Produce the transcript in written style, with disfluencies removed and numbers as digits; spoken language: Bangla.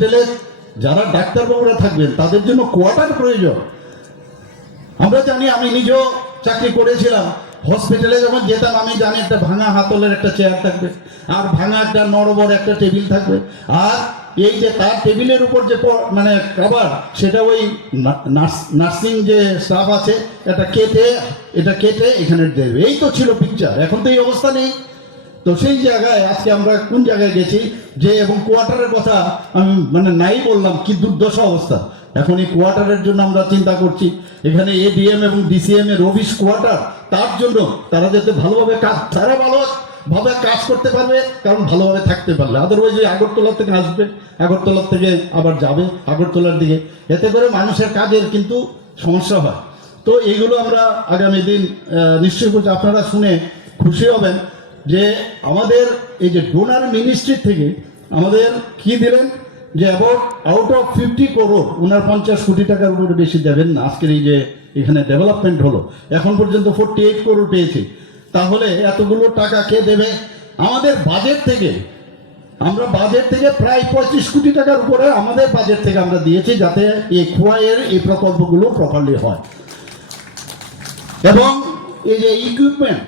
হসপিটালে যারা ডাক্তারবাবুরা থাকবেন তাদের জন্য কোয়ার্টার প্রয়োজন। আমরা জানি, আমি নিজেও চাকরি করেছিলাম, হসপিটালে যখন যেতাম আমি জানি একটা ভাঙা হাতলের একটা চেয়ার থাকবে, আর ভাঙা একটা নড়বড় একটা টেবিল থাকবে, আর এই যে তার টেবিলের উপর যে মানে কভার, সেটা ওই নার্সিং যে স্টাফ আছে এটা কেটে এখানে দেবে। এই তো ছিল পিকচার। এখন তো এই অবস্থা নেই। তো সেই জায়গায় আজকে আমরা কোন জায়গায় গেছি যে, এবং কোয়ার্টারের কথা আমি মানে নাই বললাম, কি দুর্দশা অবস্থা। এখন এই কোয়ার্টারের জন্য আমরা চিন্তা করছি, এখানে এডিএম এবং ডিসিএম এর অফিস কোয়ার্টার, তার জন্য তারা যাতে ভালোভাবে ভালোভাবে কাজ করতে পারবে, কারণ ভালোভাবে থাকতে পারলে। আদারওয়াইজ ওই আগরতলা থেকে আসবে, আগরতলার থেকে আবার যাবে আগরতলার দিকে, এতে করে মানুষের কাজের কিন্তু সমস্যা হয়। তো এইগুলো আমরা আগামী দিন নিশ্চয়ই করছি, আপনারা শুনে খুশি হবেন যে আমাদের এই যে ডোনার মিনিস্ট্রি থেকে আমাদের কি দিলেন, যে অ্যাবাউট আউট অফ 50 করোড়, ওনার 50 কোটি টাকার উপরে বেশি দেবেন না। আজকের এই যে এখানে ডেভেলপমেন্ট হলো, এখন পর্যন্ত 48 করোড় পেয়েছি। তাহলে এতগুলো টাকা কে দেবে? আমাদের বাজেট থেকে, আমরা বাজেট থেকে প্রায় 25 কোটি টাকার উপরে আমাদের বাজেট থেকে আমরা দিয়েছি, যাতে এই খোয়াইয়ের এই প্রকল্পগুলো প্রপারলি হয়। এবং এই যে ইকুইপমেন্ট,